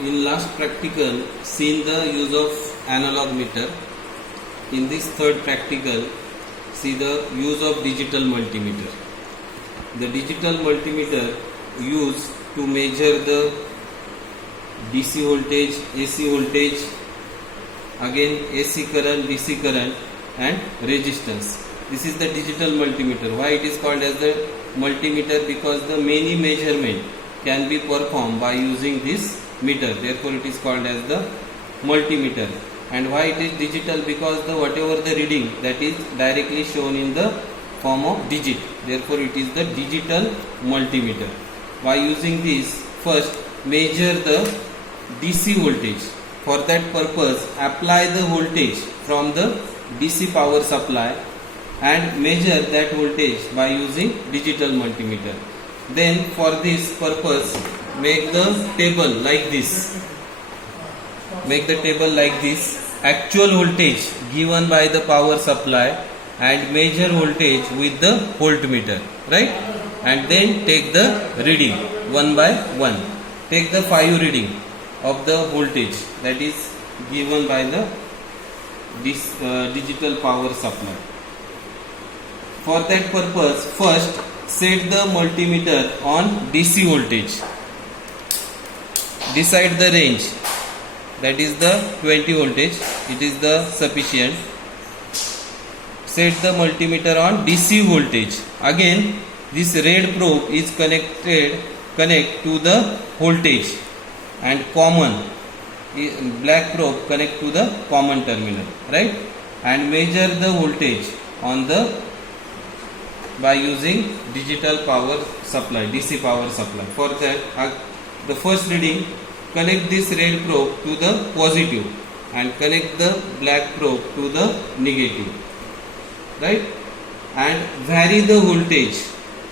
In last practical, seen the use of analog meter. In this third practical, see the use of digital multimeter. The digital multimeter used to measure the DC voltage, AC voltage, again AC current, DC current and resistance. This is the digital multimeter. Why it is called as the multimeter? Because the many measurement can be performed by using this meter. Therefore it is called as the multimeter. And why it is digital? Because the whatever the reading, that is directly shown in the form of digit. Therefore it is the digital multimeter. By using this, first measure the DC voltage. For that purpose, apply the voltage from the DC power supply and measure that voltage by using digital multimeter. Then for this purpose, make the table like this. Make the table like this. Actual voltage given by the power supply and measure voltage with the voltmeter, right? And then take the reading one by one. Take the 5 reading of the voltage that is given by the digital power supply. For that purpose, first set the multimeter on DC voltage. Decide the range, that is the 20 voltage, it is the sufficient. Set the multimeter on DC voltage. Again, this red probe is connect to the voltage and common black probe connect to the common terminal, right? And measure the voltage on the by using digital power supply, DC power supply. For that, the first reading, connect this red probe to the positive and connect the black probe to the negative, right? And vary the voltage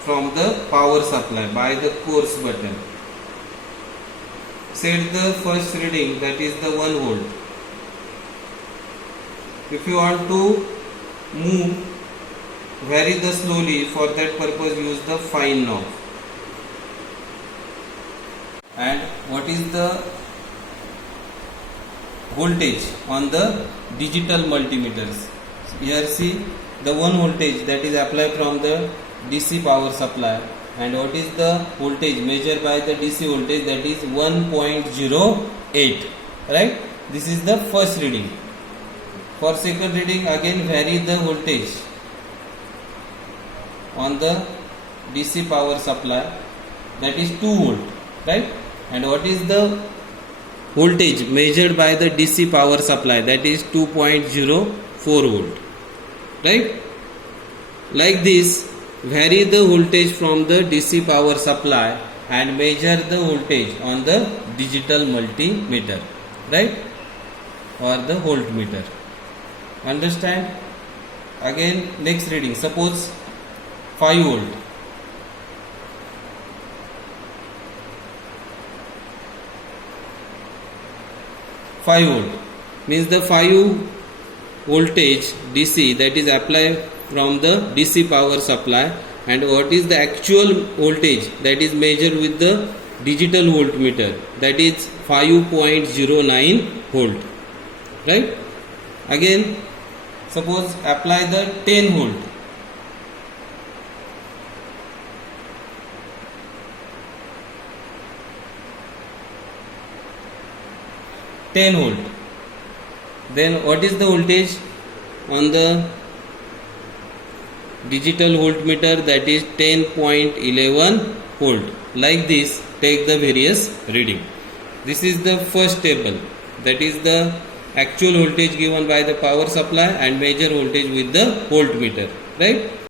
from the power supply by the coarse button. Set the first reading, that is the 1 volt. If you want to move, vary the slowly. For that purpose, use the fine knob. And what is the voltage on the digital multimeters? Here see the 1 voltage that is applied from the DC power supply, and what is the voltage measured by the DC voltage, that is 1.08, right? This is the first reading. For second reading, again vary the voltage on the DC power supply, that is 2 volt, right? And what is the voltage measured by the DC power supply, that is 2.04 volt, right? Like this, vary the voltage from the DC power supply and measure the voltage on the digital multimeter, right? Or the voltmeter. Understand? Again, next reading, suppose 5 volt. Means the 5 voltage DC that is applied from the DC power supply, and what is the actual voltage that is measured with the digital voltmeter, that is 5.09 volt, right? Again, suppose apply the 10 volt. Then what is the voltage on the digital voltmeter, that is 10.11 volt. Like this, take the various reading. This is the first table, that is the actual voltage given by the power supply and measure voltage with the voltmeter, right?